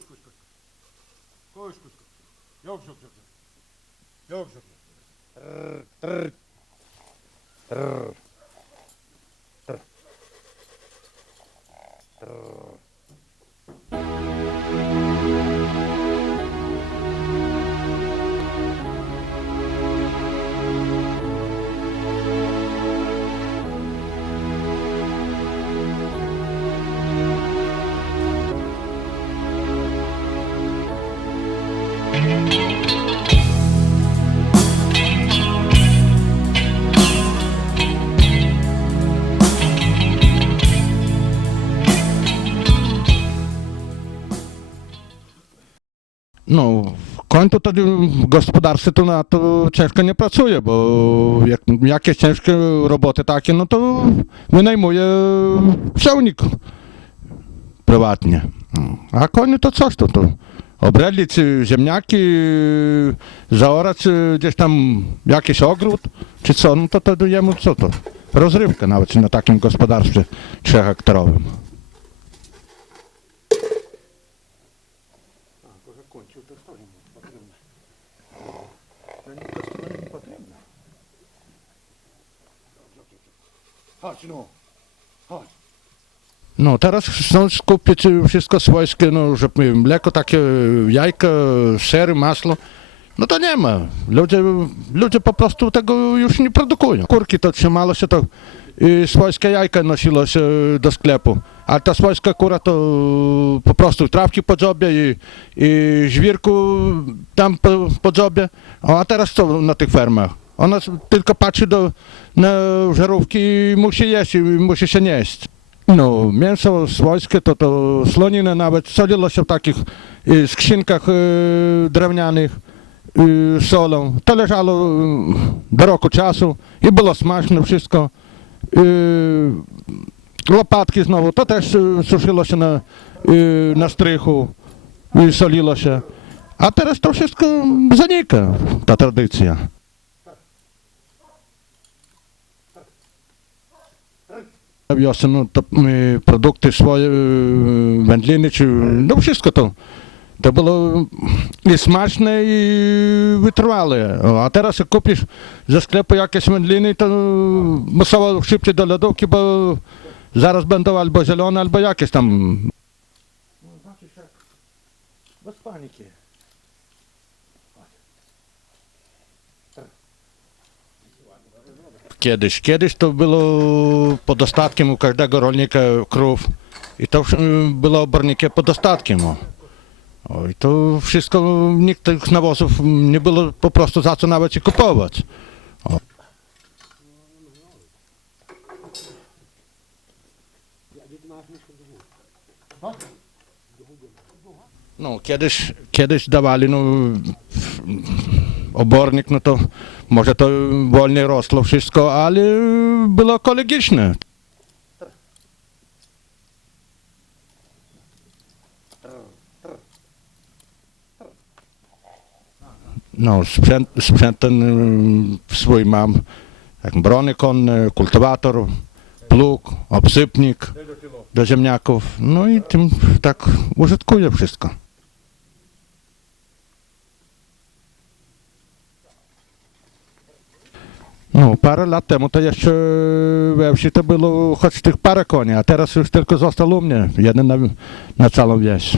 Koş koş koş. Koş koş koş. Yavaş yavaş yavaş. Yavaş yavaş. Rrr, rrr. Rrr. no, koń to, to w gospodarstwie to na to ciężko nie pracuje, bo jak, jakieś ciężkie roboty takie, no to wynajmuje przełnik prywatnie. No, a konie to coś to, to obredli czy ziemniaki, y, zaorać czy gdzieś tam jakiś ogród, czy co, no to to jemu co to? Rozrywkę nawet na takim gospodarstwie trzechhektarowym. Chodź no. No teraz chcą skupić wszystko swojskie, no, że mleko takie, jajka, sery, masło. No to nie ma. Ludzie, ludzie po prostu tego już nie produkują. Kurki to trzymało się to i swojskie jajka nosiło się do sklepu. A ta swojska kura to po prostu trawki po dziobie i, i żwirku tam po, po dziobie. A teraz co na tych fermach? Ona tylko patrzy do, na żarówki i musi jeść, i musi się nieść. No, mięso swojskie to, to slonina nawet soliło się w takich y, skrzynkach y, drewnianych y, solą. To leżało y, do roku czasu i było smaczne wszystko. Y, łopatki znowu, to też y, suszyło się na, y, na strychu i soliło się. A teraz to wszystko zanika, ta tradycja. I smaczne, i wytrwałe. O, A teraz jak kupisz ze sklepu jakieś wędliny, to musiało szybciej do lodówki, bo zaraz będą albo zielone, albo jakieś tam. No znaczy jak, bez paniki. Kiedyś, kiedyś to było pod ostatkiem u każdego rolnika krów i to było obornikie pod ostatkiem. O. O, I to wszystko, nikt tych nawozów nie było po prostu za co nawet kupować. No, kiedyś, kiedyś dawali no, obornik, no to może to wolniej rosło wszystko, ale było ekologiczne. No, sprzęt, sprzęt ten y, swój mam, jak brony konne, kultywator, plug, obsypnik do ziemniaków, no i tym tak użytkuję wszystko. No, parę lat temu to jeszcze we wsi to było choć tych parę koni, a teraz już tylko został u mnie, jeden na, na całą wieś.